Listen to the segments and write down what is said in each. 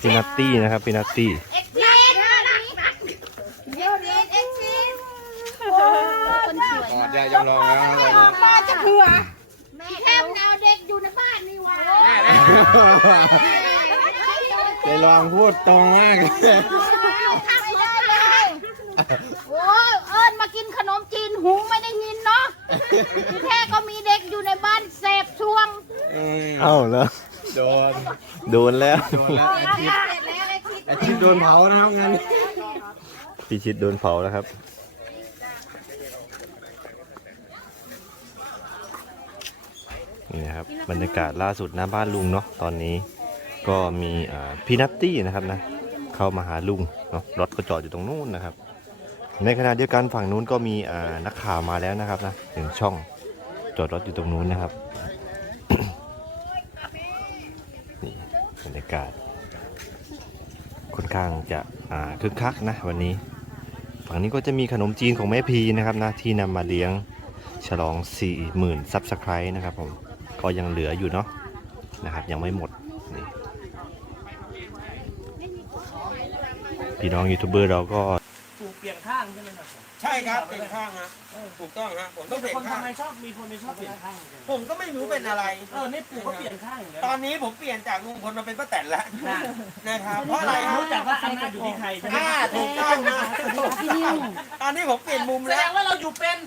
พี่นัตตี้นะครับพี่นัตตี้เอ็กซ์ซีเดี๋ยวเอ็กซ์ซีสวยก่อนยายจำลองแล้วนะตอนนี้มาจะเถื่อแม่แค่แนวเด็กอยู่ในบ้านนี่หว่าใจลองพูดตรงมากเลยโอ้ยเอิญมากินขนมจีนหูไม่ได้ยินเนาะที่ก็มีเด็กอยู่ในบ้านเสพช่วง เอ้าแล้ว โดนโดนแล้ว โดนแล้วอาทิตย์อาทิตย์โดนเผานะครับงั้นพี่ชิดโดนเผาแล้วครับ นี่นะครับบรรยากาศล่าสุดหน้าบ้านลุงเนาะตอนนี้ก็มีอ่าพี่นัตตี้นะครับนะเข้ามาหาลุงเนาะรถก็จอดอยู่ตรงนู้นนะครับ ในขณะเดียวกันฝั่งนู้นก็มีอ่านักข่าวมาแล้วนะครับนะถึงช่องจอดรถอยู่ตรงนู้นนะครับ นี่บรรยากาศค่อนข้างจะอาคึกคักนะวันนี้ ฝั่งนี้ก็จะมีขนมจีนของแม่พีนะครับนะที่นำมาเลี้ยงฉลอง 40,000ซับสไครต์นะครับผมก็ยังเหลืออยู่เนาะนะครับยังไม่หมดนี่พี่น้องยูทูบเบอร์เราก็ เปลี่ยนข้างใช่ไหมครับใช่ครับเปลี่ยนข้างฮะถูกต้องฮะผมต้องเปลี่ยคนนข้างทำไมชอบมีคนไม่ชอบเปลี่ยนข้างกันผมก็ไม่รู้เป็นอะไรเออนี่ปู่ก็เปลี่ยนข้างอย่างเงี้ยตอนนี้ผมเปลี่ยนจากลุงพลมาเป็นป้าแตนแล้วนะครับเพราะอะไรฮะรู้จักว่าอำนาจอยู่ที่ใครใช่ไหมอ่าถูกต้องนะตอนนี้ผมเปลี่ยนมุมแสแล้ดวงว่าเราอยู่เป็น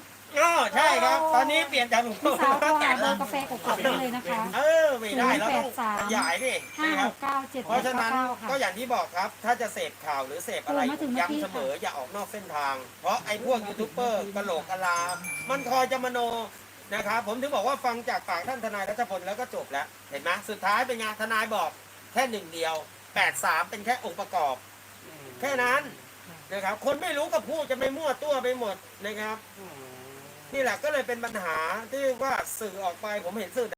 อ๋อใช่ครับ ตอนนี้เปลี่ยนจากลุงพลสาวเป็นโทรป้าแตหานเบอแล้วร์กาแฟกดๆได้เลยนะคะ เออไม่ได้เราต้องขยายดิห้านะคหรับกเก้าเจ็ดเพแปดราะฉะนั้นเก้าค่ะ ก็อย่างที่บอกครับ ถ้าจะเสพข่าวหรือเสพอะไรโทรมาถึงเมื่อกี้ย้ำเสมออย่าออกนอกเส้นทาง เพราะไอ้พวกยูทูบเบอร์กะโหลกกะลา มันคอยจะมโนนะครับผมถึงบอกว่าฟังจากปากท่านทนายรัชพลแล้วก็จบแล้ว เห็นไหมสุดท้ายเป็นไงทนายบอกแค่หนึ่งเดียวแปดสามเป็นแค่องค์ประกอบ แค่นั้นนะครับคนไม่รู้ก็พูดจะไม่มั่วตัวไปหมดนะครับ นี่แหละก็เลยเป็นปัญหาที่ว่าสื่อออกไปผมเห็นสื่อ